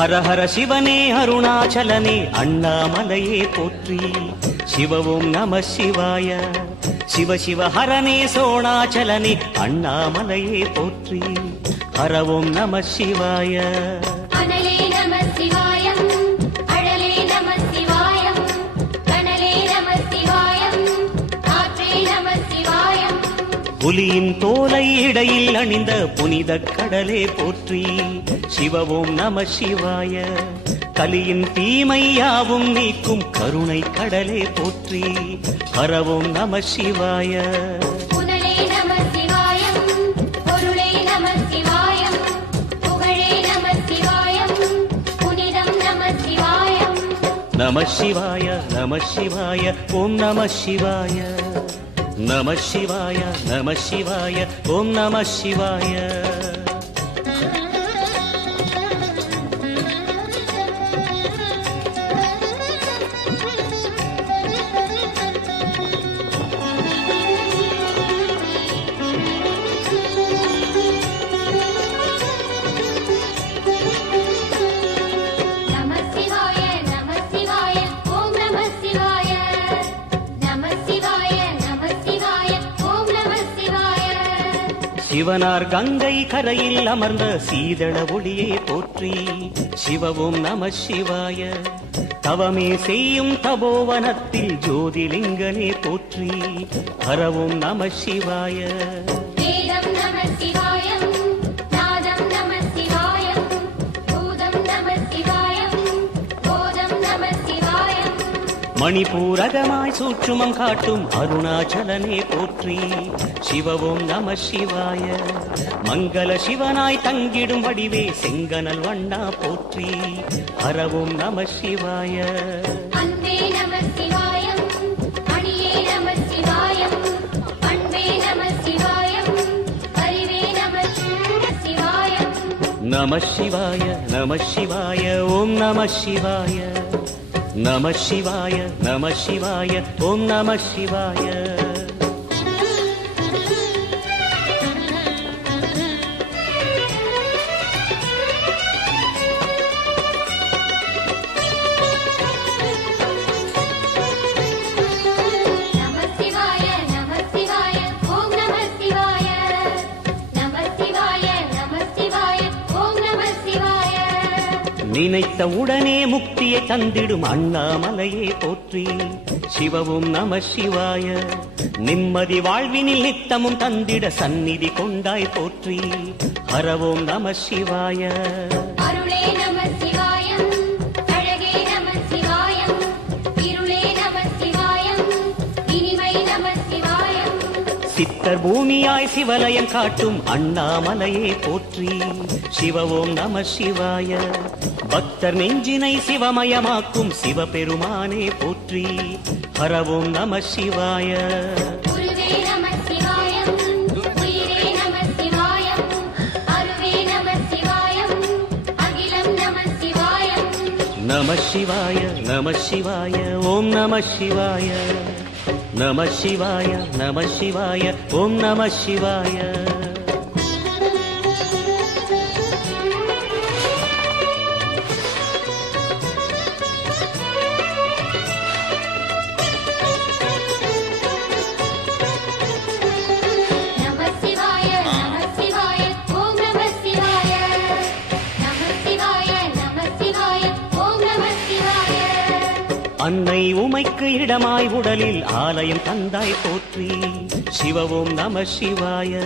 ஹர ஹர சிவனே அருணாச்சலனே அண்ணாமலையே போற்றி. சிவ ஓம் நம சிவாய. சிவ சிவ ஹரனே சோணாச்சலனே அண்ணாமலையே போற்றி. ஹர ஓம் நம சிவாய. அனலே நம சிவாயம், அழலே நம சிவாயம், கனலே நம சிவாயம், காற்றே நம சிவாயம். புலியின் தோலை இடையில் அணிந்த புனித கடலே போற்றி. சிவ ஓம் நம சிவாய. கலியின் தீமையாவும் நீக்கும் கருணை கடலே போற்றி. ஹர ஓம் நம சிவாய. புனலே நம சிவாயம், பொருளே நம சிவாயம், புகழே நம சிவாயம், புனிதம் நம சிவாயம். நம சிவாய நம சிவாய ஓம் நம சிவாய. நம சிவாய நம சிவாய ஓம் நம சிவாய. நம சிவாய நம சிவாய ஓம் நம சிவாய. நம சிவாய நம சிவாய ஓம் நம சிவாய. சிவனார் கங்கை கரையில் அமர்ந்த சீதள ஒளியே போற்றி. சிவ ஓம் நம சிவாய. தவமே செய்யும் தபோவனத்தில் ஜோதிலிங்கனே போற்றி. ஹர ஓம் நம சிவாய. வேதம் நம சிவாயம், நாதம் நம சிவாயம், பூதம் நம சிவாயம், போதம் நம சிவாயம். மணிபூரகமாய் சூட்சுமம் காட்டும் அருணாச்சலனே போற்றி. சிவ ஓம் நம சிவாய. மங்கள சிவனாய் தங்கிடும் வடிவே செங்கனல் வண்ணா போற்றி. ஹர ஓம் நம சிவாய. அன்பே நம சிவாயம், அணியே நம சிவாயம், அன்பே நம சிவாயம், அறிவே நம சிவாயம். நம சிவாய நம சிவாய ஓம் நம சிவாய. நம சிவாய நம சிவாய ஓம் நம சிவாய. நம சிவாய நம சிவாய ஓம் நம சிவாய. நம சிவாய நம சிவாய ஓம் நம சிவாய. நினைத்த உடனே முக்தியை தந்திடும் அண்ணாமலையே போற்றி. சிவ ஓம் நம சிவாய. நிம்மதி வாழ்வினில் நித்தமும் தந்திட சந்நிதி கொண்டாய் போற்றி. ஹர ஓம் நம சிவாய. அருளே நம சிவாயம், அழகே நம சிவாயம், இருளே நம சிவாயம், இனிமை நம சிவாயம். சித்தர் பூமியாய் சிவலயம் காட்டும் அண்ணாமலையே போற்றி. சிவ ஓம் நம சிவாய. பக்தர் நெஞ்சினை சிவமயமாக்கும் சிவபெருமானே போற்றி. ஹர ஓம் நம சிவாய. குருவே நம சிவாயம், உயிரே நம சிவாயம், அருவே நம சிவாயம், அகிலம் நம சிவாயம். நம சிவாய நம சிவாய ஓம் நம சிவாய. நம சிவாய நம சிவாய ஓம் நம சிவாய. நம சிவாய நம சிவாய ஓம் நம சிவாய. நம சிவாய நம சிவாய ஓம் நம சிவாய. அன்னை உமைக்கு இடமாய் உடலில் ஆலயம் தந்தாய் போற்றி. சிவ ஓம் நம சிவாய.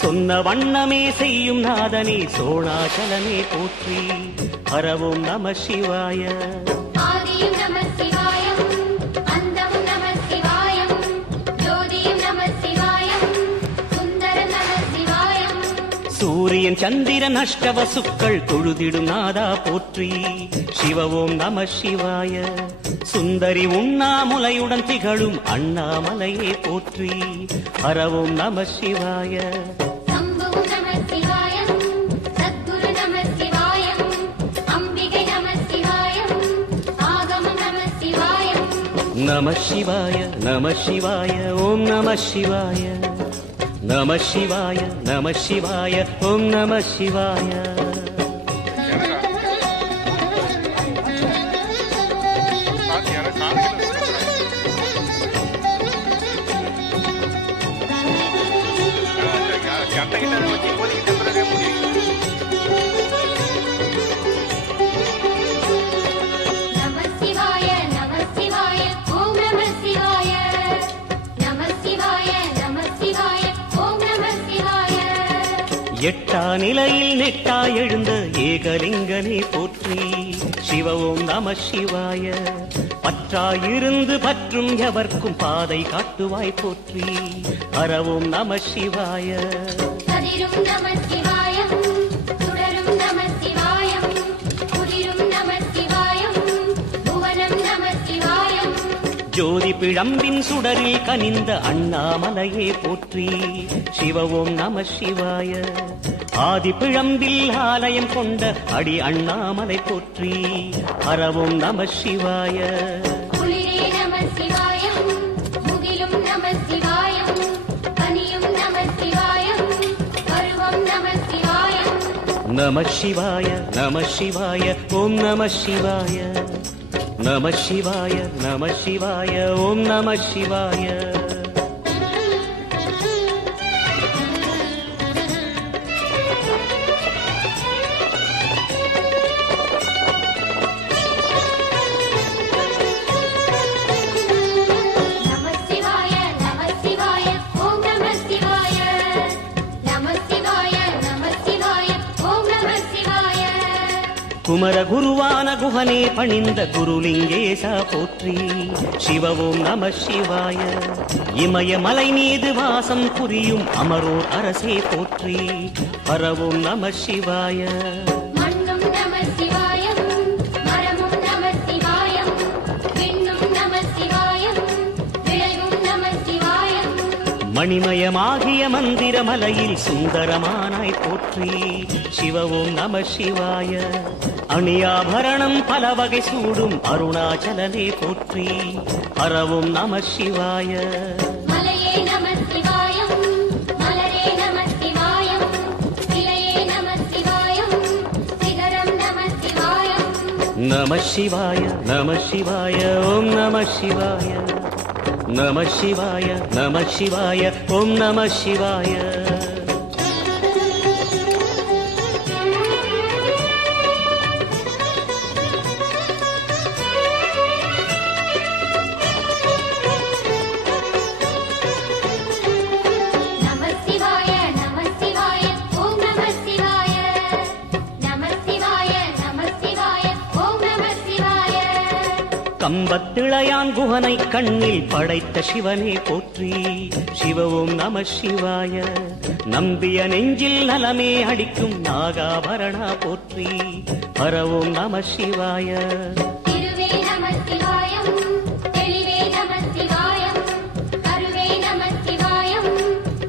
சொன்ன வண்ணமே செய்யும் நாதனே சோணாச்சலனே போற்றி. ஹர ஓம் நம சிவாய. ஆதியும் நம சிவாயம், அந்தமும் நம சிவாயம், ஜோதியும் நம சிவாயம், சுந்தர நம சிவாயம். சூரியன் சந்திரன் அஷ்டவசுக்கள் தொழுதிடும் நாதா போற்றி. சிவ ஓம் நம சிவாய. சுந்தரி உண்ணாமுலையுடன் திகழும் அண்ணாமலையே போற்றி. ஹர ஓம் நம சிவாய. சம்புவும் நம சிவாயம், சத்குரு நம சிவாயம், அம்பிகை நம சிவாயம், ஆகமம் நம சிவாயம். நம சிவாய நம சிவாய ஓம் நம சிவாய. நம சிவாய நம சிவாய ஓம் நம சிவாய. எட்டா நிலையில் நெட்டாய் எழுந்த ஏகலிங்கனே போற்றி. சிவ ஓம் நம சிவாய. பற்றாயிருந்து பற்றும் எவர்க்கும் பாதை காட்டுவாய் போற்றி. ஹர ஓம் நம சிவாய. கதிரும் நம சிவாயம், சுடரும் நம சிவாயம், குளிரும் நம சிவாயம், புவனம் நம சிவாயம். ஜோதி பிழம்பின் சுடரில் கனிந்த அண்ணாமலையே போற்றி. சிவ ஓம் நம சிவாய. ஆதி பிழம்பில் ஆலயம் கொண்ட அடி அண்ணாமலை போற்றி. ஹர ஓம் நம சிவாய. குளிரே நம சிவாயம், முகிலும் நம சிவாயம், பனியும் நம சிவாயம், பருவம் நம சிவாயம். நம சிவாய நம சிவாய ஓம் நம சிவாய. நம சிவாய நம சிவாய ஓம் நம சிவாய. நம சிவாய நம சிவாய ஓம் நம சிவாய. நம சிவாய நம சிவாய ஓம் நம சிவாய. குமர குருவான குகனே பணிந்த குருலிங்கேசா போற்றி. சிவ ஓம் நம சிவாய. இமயமலை மீது வாசம் புரியும் அமரோர் அரசே போற்றி. ஹர ஓம் நம சிவாய. மண்ணும் நம சிவாயம், மரமும் நம சிவாயம், விண்ணும் நம சிவாயம், விளைவும் நம சிவாயம். மணிமயமாகிய மந்திர மலையில் சுந்தரமானாய் போற்றி. சிவ ஓம் நம சிவாய. அணியாபரணம் பல வகை சூடும் அருணாச்சலனே போற்றி. ஹர ஓம் நம சிவாய. மலையே நம சிவாயம், மலரே நம சிவாயம், இலையே நம சிவாயம், சிகரம் நம சிவாயம். நம சிவாய நம சிவாய ஓம் நம சிவாய. நம சிவாய நம சிவாய ஓம் நம சிவாய. நம சிவாய நம சிவாய ஓம் நம சிவாய. நம சிவாய நம சிவாய ஓம் நம சிவாய. கம்பத்திளையான் குகனை கண்ணில் படைத்த சிவனே போற்றி. சிவ ஓம் நம சிவாய. நம்பிய நெஞ்சில் நலமே அடிக்கும் நாகாபரணா போற்றி. ஹர ஓம் நம சிவாய. திருவே நம சிவாயம், தெளிவே நம சிவாயம், கருவே நம சிவாயம்,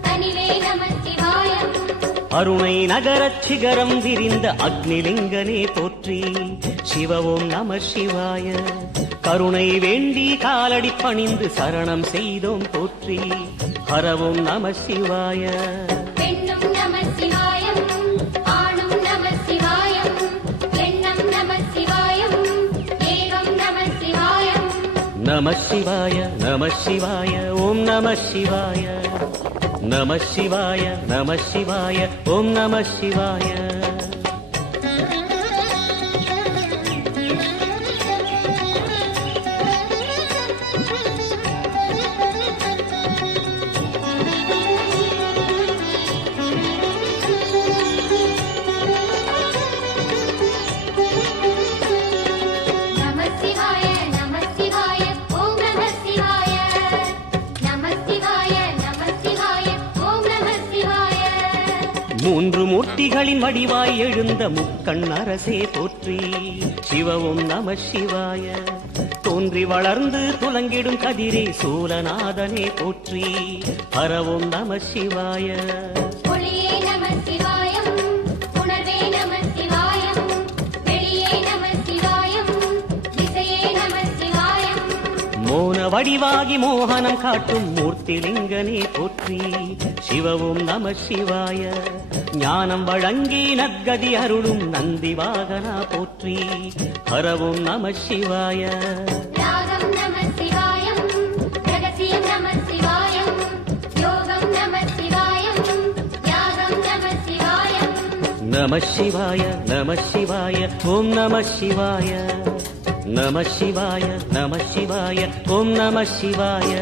தனிவே நம சிவாயம். அருணை நகரச் சிகரம் விரிந்த அக்னிலிங்கனே போற்றி. சிவ ஓம் நம சிவாய. கருணை வேண்டி காலடி பணிந்து சரணம் செய்தோம் போற்றி. ஹர ஓம் நம சிவாய. பெண்ணும் நம சிவாயம், ஆணும் நம சிவாயம், எண்ணம் நம சிவாயம், ஏகம் நம சிவாயம். நம சிவாய நம சிவாய ஓம் நம சிவாய. நம சிவாய நம சிவாய ஓம் நம சிவாய. நம சிவாய நம சிவாய ஓம் நம சிவாய. நம சிவாய நம சிவாய ஓம் நம சிவாய. மூன்று மூர்த்திகளின் வடிவாய் எழுந்த முக்கண் அரசே போற்றி. சிவ ஓம் நம சிவாய. தோன்றி வளர்ந்து துலங்கிடும் கதிரே சூலநாதனே போற்றி. ஹர ஓம் நம சிவாய. ஒளியே நம சிவாயம், உணர்வே நம சிவாயம், வெளியே நம சிவாயம், திசையே நம சிவாயம். மோன வடிவாகி மோகனம் காட்டும் மூர்த்திலிங்கனே போற்றி. சிவ ஓம் நம சிவாய. ஞானம் வழங்கி நற்கதி அருளும் நந்தி வாகனா போற்றி. ஹர ஓம் நம சிவாய. ராகம் நம சிவாயம், ரகசியம் நம சிவாயம், யோகம் நம சிவாயம், யாகம் நம சிவாயம். நம சிவாய நம சிவாய ஓம் நம சிவாய. நம சிவாய நம சிவாய ஓம் நம சிவாய.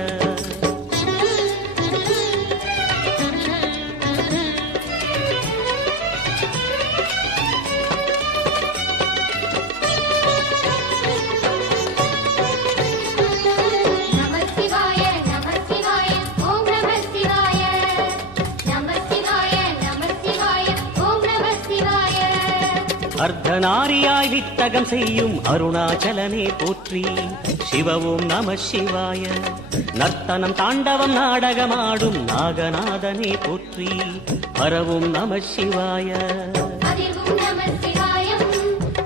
அர்த்தநாரியாய் வித்தகம் செய்யும் அருணாச்சலனே போற்றி. சிவவும் நம சிவாய. நர்த்தனம் தாண்டவம் நாடகமாடும் நாகநாதனே போற்றி. பரவும் நம சிவாய. அதிர்வும் நம சிவாயம்,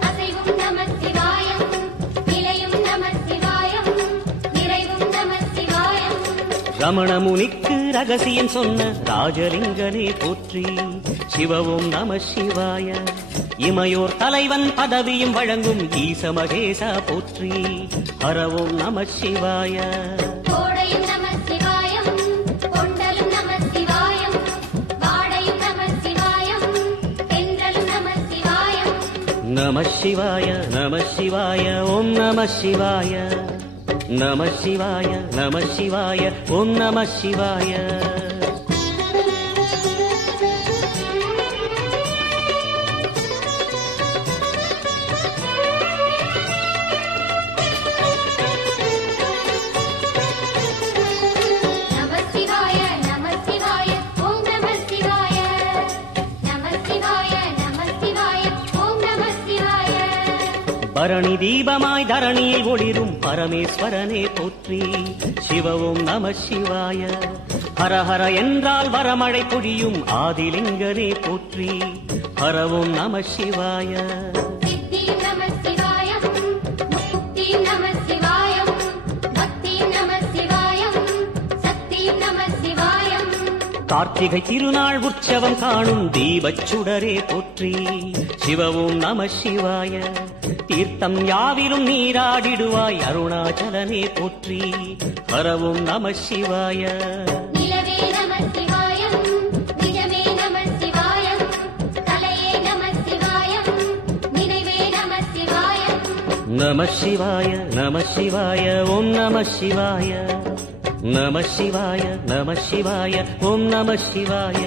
அசைவும் நம சிவாயம், நிலையும் நம சிவாயம், நிறைவும் நம சிவாயம். ரமண முனிக்கு ரகசியம் சொன்ன ராஜலிங்கனே போற்றி. சிவவும் நம சிவாய. இமையோர் தலைவன் பதவியும் வழங்கும் ஈச மகேசா போற்றி. ஹரவும் நம சிவாய. கோடையும் நம சிவாயம், கொண்டலும் நம சிவாயம், வாடையும் நம சிவாயம், தென்றலும் நம சிவாயம். நம சிவாய நம சிவாய ஓம் நம சிவாய. நம சிவாய நம சிவாய ஓம் நம சிவாய. நம சிவாய நம சிவாய ஓம் நம சிவாய. நம சிவாய நம சிவாய ஓம் நம சிவாய. பரணி தீபமாய் தரணியில் ஒளிரும் பரமேஸ்வரனே போற்றி. சிவவும் நம சிவாய. ஹரஹர என்றால் வரமழை பொழியும் ஆதிலிங்கனே போற்றி. ஹரவும் நம சிவாய. சித்தியும் நம சிவாயம், முக்தியும் நம சிவாயம், பக்தியும் நம சிவாயம், சக்தியும் நம சிவாயம். கார்த்திகை திருநாள் உற்சவம் காணும் தீபச் சுடரே போற்றி. சிவவும் நம சிவாய. தீர்த்தம் யாவிலும் நீராடிடுவாய் அருணாச்சலனே போற்றி. ஹரவும் நம சிவாய. நிலவே நம சிவாயம், நிஜமே நம சிவாயம், கலையே நம சிவாயம், நினைவே நம சிவாயம். நம சிவாய நம சிவாய ஓம் நம சிவாய. நம சிவாய நம சிவாய ஓம் நம சிவாய.